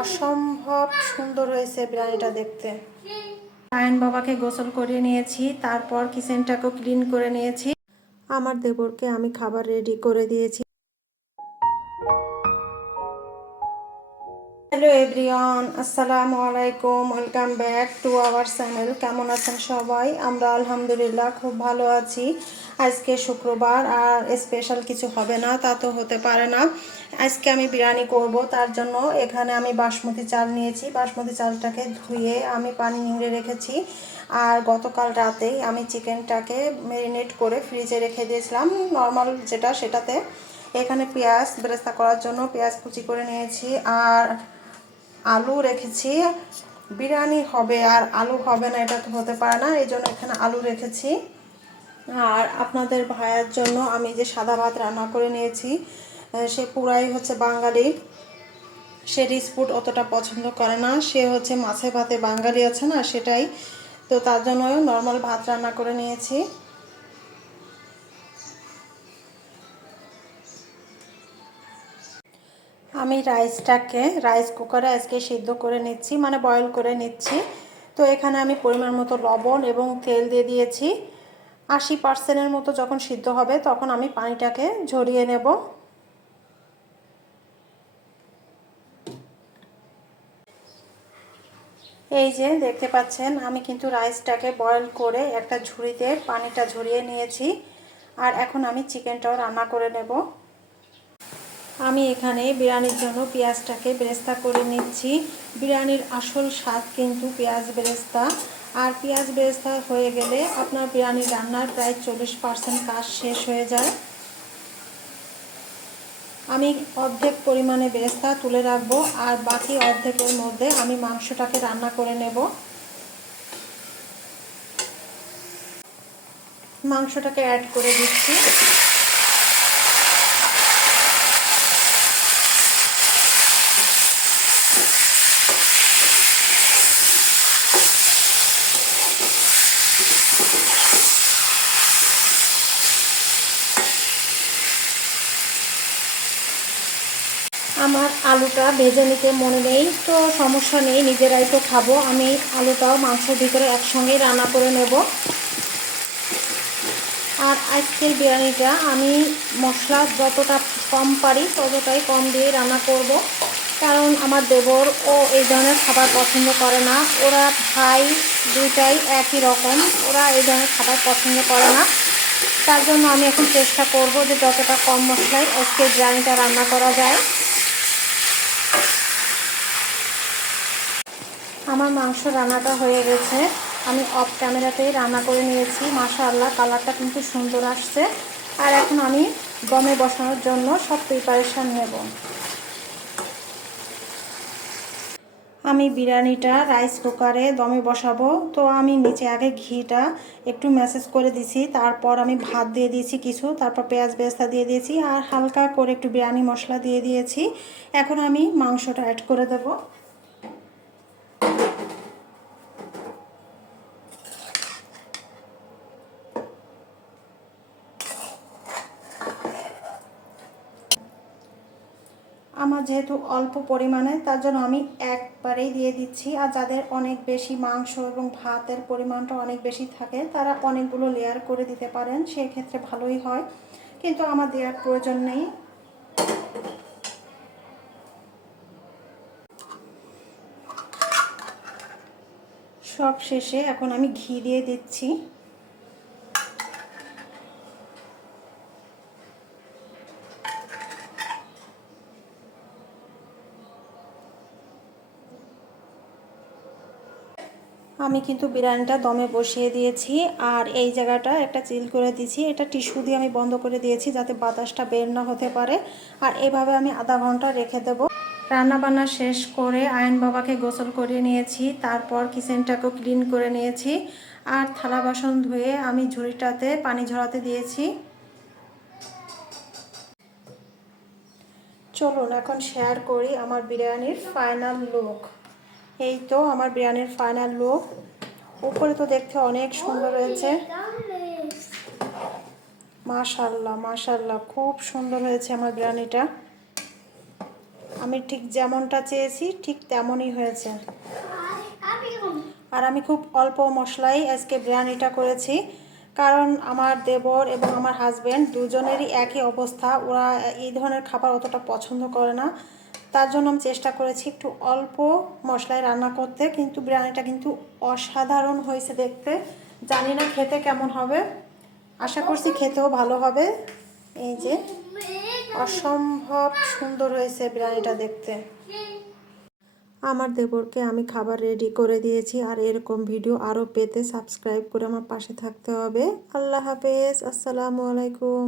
অসম্ভব সুন্দর হয়েছে বিরিয়ানিটা দেখতে। আয়ন বাবাকে গোসল করিয়ে নিয়েছি, তারপর কিচেনটাকেও ক্লিন করে নিয়েছি। আমার দেবরকে আমি খাবার রেডি করে দিয়েছি। হ্যালো এভরিওয়ান, আসসালামু আলাইকুম, welcome back to our channel. কেমন আছেন সবাই? আমরা আলহামদুলিল্লাহ খুব ভালো আছি। আজকে শুক্রবার আর স্পেশাল কিছু হবে না, তা তো হতে পারে না। আজকে আমি বিরিয়ানি করব, তার জন্য এখানে আমি বাসমতি চাল নিয়েছি। বাসমতি চালটাকে ধুয়ে আমি পানি নিংড়ে রেখেছি। আর গতকাল রাতেই আমি চিকেনটাকে ম্যারিনেট করে ফ্রিজে রেখে দিয়েছিলাম, নর্মাল যেটা সেটাতে। এখানে পেঁয়াজ বেরেস্তা করার জন্য পেঁয়াজ কুচি করে নিয়েছি, আর আলু রেখেছি। বিরিয়ানি হবে আর আলু হবে না, এটা তো হতে পারে না, এই জন্য এখানে আলু রেখেছি। আর আপনাদের ভাইয়ের জন্য আমি যে সাদা ভাত রান্না করে নিয়েছি, সে পুরাই হচ্ছে বাঙালি, সে রিচ ফুড অতটা পছন্দ করে না, সে হচ্ছে মাছে ভাতে বাঙালি আছে না, সেটাই। তো তার জন্য নর্মাল ভাত রান্না করে নিয়েছি। আমি রাইস কুকারে আজকে সিদ্ধ করে নিচ্ছি, মানে বয়েল করে নিচ্ছি। তো এখানে আমি পরিমাণ মতো লবণ এবং তেল দিয়ে দিয়েছি। 80% মতো যখন সিদ্ধ হবে তখন আমি পানিটাকে ঝরিয়ে নেব। এই যে দেখতে পাচ্ছেন, আমি কিন্তু রাইসটাকে বয়েল করে একটা ঝুড়িতে পানিটা ঝরিয়ে নিয়েছি। আর এখন আমি চিকেনটাও রান্না করে নেব। আমি এখানে বিরিয়ানির জন্য পেঁয়াজটাকে বেরেস্তা করে নিচ্ছি। বিরিয়ানির আসল স্বাদ কিন্তু পেঁয়াজ বেরেস্তা। আর পেঁয়াজ বেরেস্তা হয়ে গেলে আপনার বিরিয়ানি রান্নার প্রায় 40% কাজ শেষ হয়ে যায়। আমি অর্ধেক পরিমাণে বেরেস্তা তুলে রাখবো, আর বাকি অর্ধেকের মধ্যে আমি মাংসটাকে রান্না করে নেব। মাংসটাকে অ্যাড করে দিচ্ছি। আমার আলুটা ভেজে নিতে মনে নেই, তো সমস্যা নেই, নিজেরাই তো খাবো। আমি আলুটাও মাংসের ভিতরে একসঙ্গে রান্না করে নেব। আর আজকের বিরিয়ানিটা আমি মশলা যতটা কম পারি ততটাই কম দিয়ে রান্না করব, কারণ আমার দেবর ও এই ধরনের খাবার পছন্দ করে না। ওরা ভাই দুইটাই একই রকম, ওরা এই ধরনের খাবার পছন্দ করে না। তার জন্য আমি এখন চেষ্টা করব যে যতটা কম মশলায় আজকের বিরিয়ানিটা রান্না করা যায়। আমার মাংস রান্নাটা হয়ে গেছে, আমি অফ ক্যামেরাতেই রান্না করে নিয়েছি। মাশাআল্লাহ, কালারটা কিন্তু সুন্দর আসছে। আর এখন আমি দমে বসানোর জন্য সব প্রিপারেশান নেব। আমি বিরিয়ানিটা রাইস কুকারে দমে বসাবো, তো আমি নিচে আগে ঘিটা একটু ম্যাসেজ করে দিছি, তারপর আমি ভাত দিয়ে দিয়েছি কিছু, তারপর পেঁয়াজ বেরেস্তা দিয়ে দিয়েছি, আর হালকা করে একটু বিরিয়ানি মশলা দিয়ে দিয়েছি। এখন আমি মাংসটা অ্যাড করে দেবো। আমার যেহেতু অল্প পরিমাণে, তার জন্য আমি একবারেই দিয়ে দিচ্ছি। আর যাদের অনেক বেশি মাংস এবং ভাতের পরিমাণটা অনেক বেশি থাকে, তারা অনেকগুলো লেয়ার করে দিতে পারেন, সেক্ষেত্রে ভালোই হয়, কিন্তু আমার দেওয়ার প্রয়োজন নেই। সব শেষে এখন আমি ঘি দিয়ে দিচ্ছি। আমি কিন্তু বিরিয়ানিটা দমে বসিয়ে দিয়েছি, আর এই জায়গাটা একটা চিল করে দিয়েছি, এটা টিস্যু দিয়ে আমি বন্ধ করে দিয়েছি যাতে বাতাসটা বের না হতে পারে। আর এভাবে আমি আধা ঘন্টা রেখে দেবো। রান্নাবান্না শেষ করে আয়ন বাবাকে গোসল করিয়ে নিয়েছি, তারপর কিচেনটাকেও ক্লিন করে নিয়েছি। আর থালা বাসন ধুয়ে আমি ঝুড়িটাতে পানি ঝরাতে দিয়েছি। চলুন এখন শেয়ার করি আমার বিরিয়ানির ফাইনাল লুক। এই তো আমার বিরিয়ানির ফাইনাল লুক। উপরে তো দেখতে অনেক সুন্দর হয়েছে। মাশাআল্লাহ মাশাআল্লাহ, খুব সুন্দর হয়েছে আমার বিরিয়ানিটা। আমি ঠিক যেমনটা চেয়েছি ঠিক তেমনই হয়েছে। আর আমি খুব অল্প মশলাই আজকে বিরিয়ানিটা করেছি, কারণ আমার দেবর এবং আমার হাজব্যান্ড দুজনেরই একই অবস্থা, ওরা এই ধরনের খাবার অতটা পছন্দ করে না। তার জন্য আমি চেষ্টা করেছি একটু অল্প মশলায় রান্না করতে, কিন্তু বিরিয়ানিটা কিন্তু অসাধারণ হয়েছে দেখতে। জানি না খেতে কেমন হবে, আশা করছি খেতেও ভালো হবে। এই যে অসম্ভব সুন্দর হয়েছে বিরিয়ানিটা দেখতে। আমার দেবরকে আমি খাবার রেডি করে দিয়েছি, আর এরকম ভিডিও আরও পেতে সাবস্ক্রাইব করে আমার পাশে থাকতে হবে। আল্লাহ হাফেজ, আসসালামু আলাইকুম।